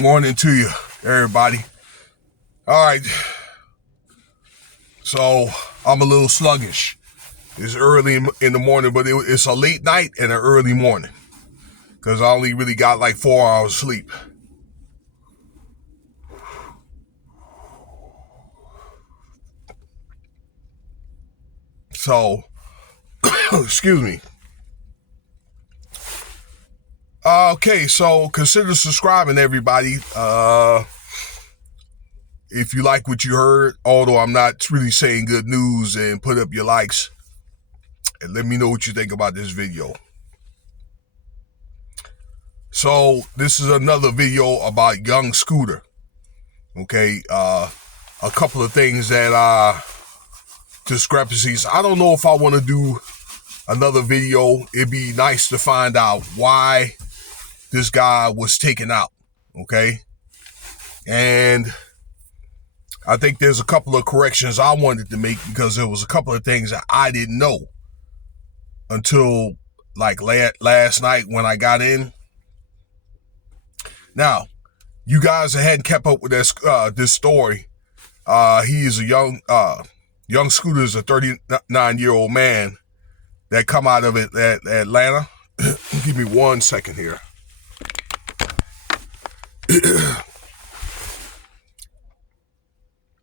Morning to you, everybody. All right. So I'm a little sluggish. It's early in the morning, but it's a late night and an early morning because I only really got like 4 hours sleep. So, excuse me. Okay, so consider subscribing, everybody. If you like what you heard, although I'm not really saying good news, and put up your likes and let me know what you think about this video. So this is another video about young Scooter. Okay, a couple of things that discrepancies. I don't know if I want to do another video. It'd be nice to find out why this guy was taken out. Okay, and I think there's a couple of corrections I wanted to make because there was a couple of things that I didn't know until like last night when I got in. Now, you guys that hadn't kept up with this story, he is a young Scooter is a 39-year-old man that come out of Atlanta. Give me 1 second here.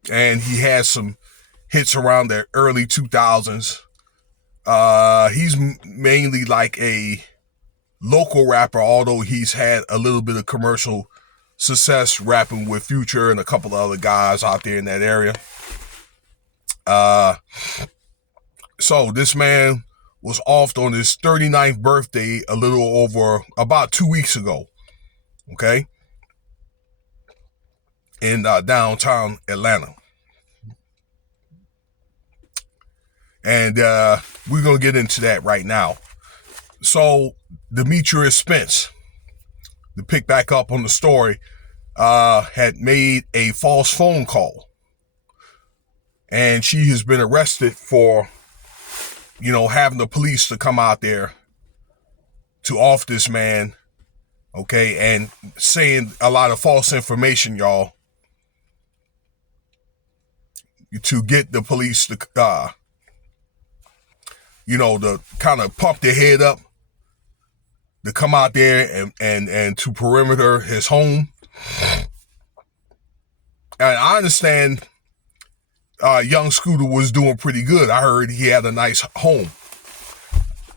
And he has some hits around the early 2000s. He's mainly like a local rapper, although he's had a little bit of commercial success rapping with Future and a couple of other guys out there in that area. So this man was offed on his 39th birthday a little over about 2 weeks ago. Okay. In downtown Atlanta. And we're going to get into that right now. So Demetrius Spence, to pick back up on the story, had made a false phone call. And she has been arrested for, having the police to come out there to off this man. Okay, and saying a lot of false information, y'all, to get the police to, to kind of pump their head up, to come out there and to perimeter his home. And I understand young Scooter was doing pretty good. I heard he had a nice home.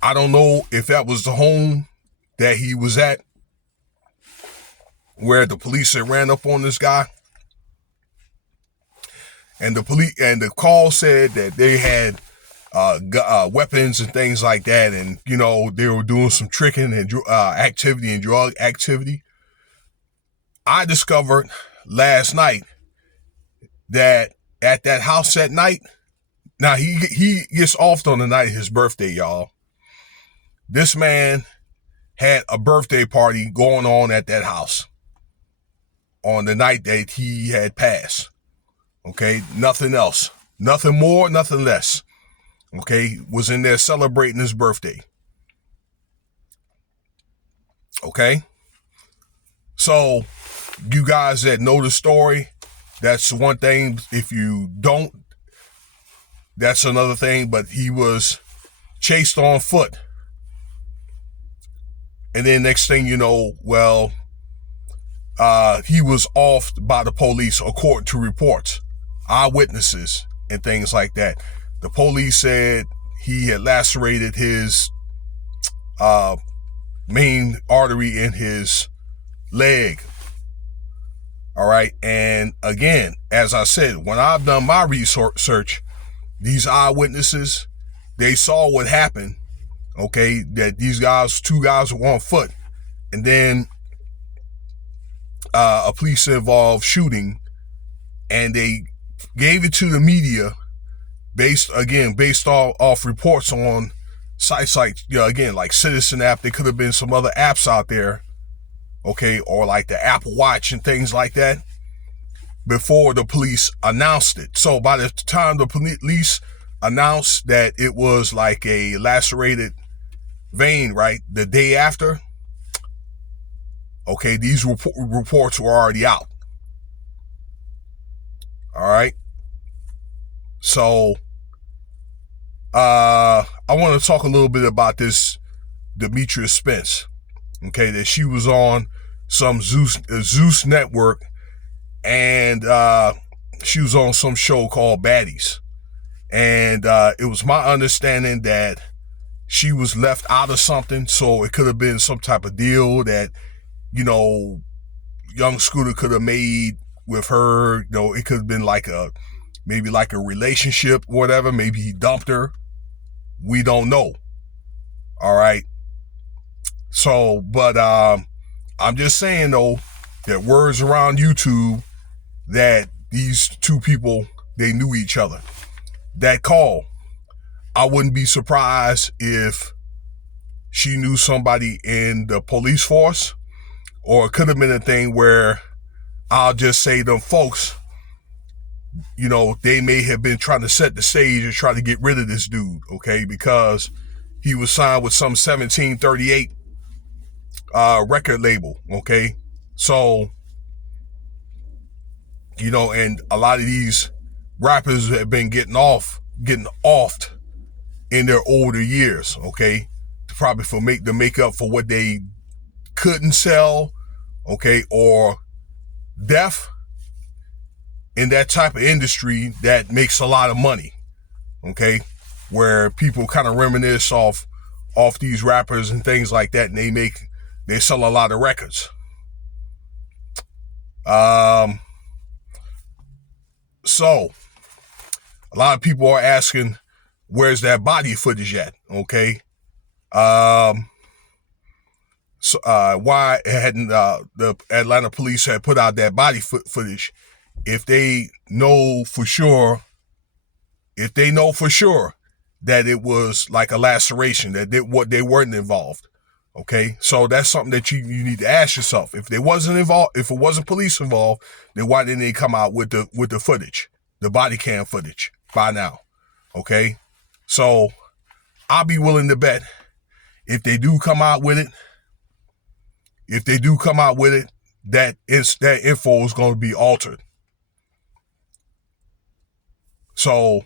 I don't know if that was the home that he was at, where the police had ran up on this guy. And the call said that they had weapons and things like that, and they were doing some tricking and activity and drug activity. I discovered last night that at that house at night, now he gets offed on the night of his birthday, y'all. This man had a birthday party going on at that house on the night that he had passed. Okay, nothing else, nothing more, nothing less. Okay, was in there celebrating his birthday. Okay, so you guys that know the story, that's one thing. If you don't, that's another thing. But he was chased on foot. And then next thing you know, he was offed by the police according to reports, eyewitnesses, and things like that. The police said he had lacerated his main artery in his leg. All right. And again, as I said, when I've done my research, these eyewitnesses, they saw what happened. Okay. That two guys were on foot. And then a police involved shooting, and they gave it to the media based off reports on sites like, like Citizen app. There could have been some other apps out there, okay, or like the Apple Watch and things like that, before the police announced it. So by the time the police announced that it was like a lacerated vein, right, the day after, Okay, these reports were already out. All right. So, I want to talk a little bit about this Demetria Spence. Okay, that she was on some Zeus network, and she was on some show called Baddies. And it was my understanding that she was left out of something, so it could have been some type of deal that, young Scooter could have made with her. It could have been maybe like a relationship, whatever. Maybe he dumped her. We don't know. All right. So, but I'm just saying though, that words around YouTube that these two people, they knew each other. That call, I wouldn't be surprised if she knew somebody in the police force, or it could have been a thing where, I'll just say, them folks, they may have been trying to set the stage and try to get rid of this dude, okay, because he was signed with some 1738 record label, okay? So, and a lot of these rappers have been getting offed in their older years, okay? Probably to make up for what they couldn't sell, okay, or deaf in that type of industry that makes a lot of money, okay, where people kind of reminisce off these rappers and things like that, and they sell a lot of records. So a lot of people are asking, where's that body footage at? Okay. So why hadn't the Atlanta police had put out that body footage if they know for sure that it was like a laceration, that they weren't involved? Okay, so that's something that you need to ask yourself. If it wasn't police involved, then why didn't they come out with the footage, the body cam footage by now? Okay, so I'll be willing to bet if they do come out with it, that info is going to be altered. So,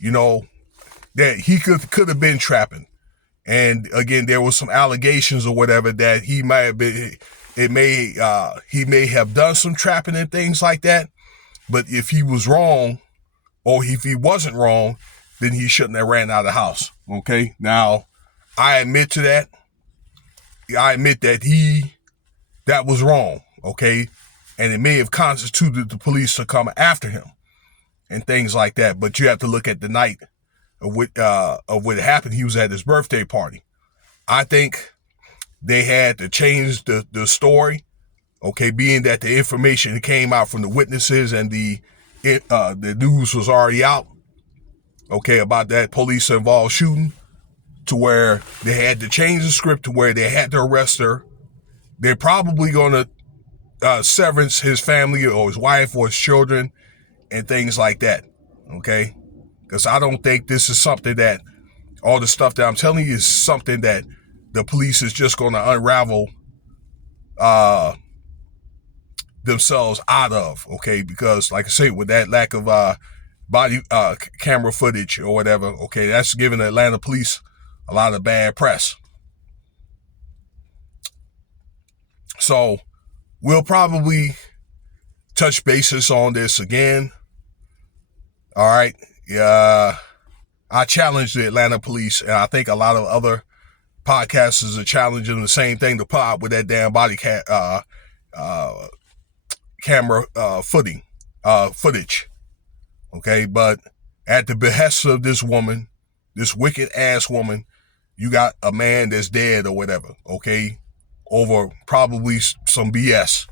that he could have been trapping. And again, there was some allegations or whatever that he might have been, he may have done some trapping and things like that. But if he was wrong, or if he wasn't wrong, then he shouldn't have ran out of the house. Okay. Now, I admit to that. I admit that was wrong. Okay. And it may have constituted the police to come after him and things like that. But you have to look at the night of what happened. He was at his birthday party. I think they had to change the story, okay, being that the information came out from the witnesses and the news was already out, okay, about that police involved shooting, to where they had to change the script to where they had to arrest her. They're probably going to severance his family or his wife or his children and things like that, okay? Because I don't think this is something that, all the stuff that I'm telling you is something that the police is just going to unravel themselves out of, okay? Because, like I say, with that lack of body camera footage or whatever, okay, that's giving the Atlanta police a lot of bad press. So we'll probably touch bases on this again. All right. Yeah. I challenge the Atlanta police, and I think a lot of other podcasters are challenging the same thing to put out with that damn body camera footage. Okay. But at the behest of this woman, this wicked ass woman, you got a man that's dead or whatever. Okay. Over probably some BS.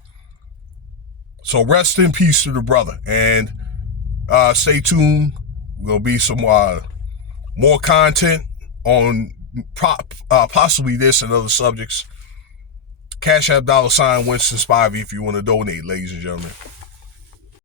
So rest in peace to the brother, and stay tuned. We're going to be some more content on possibly this and other subjects. Cash App $Winston Spivey if you want to donate, ladies and gentlemen.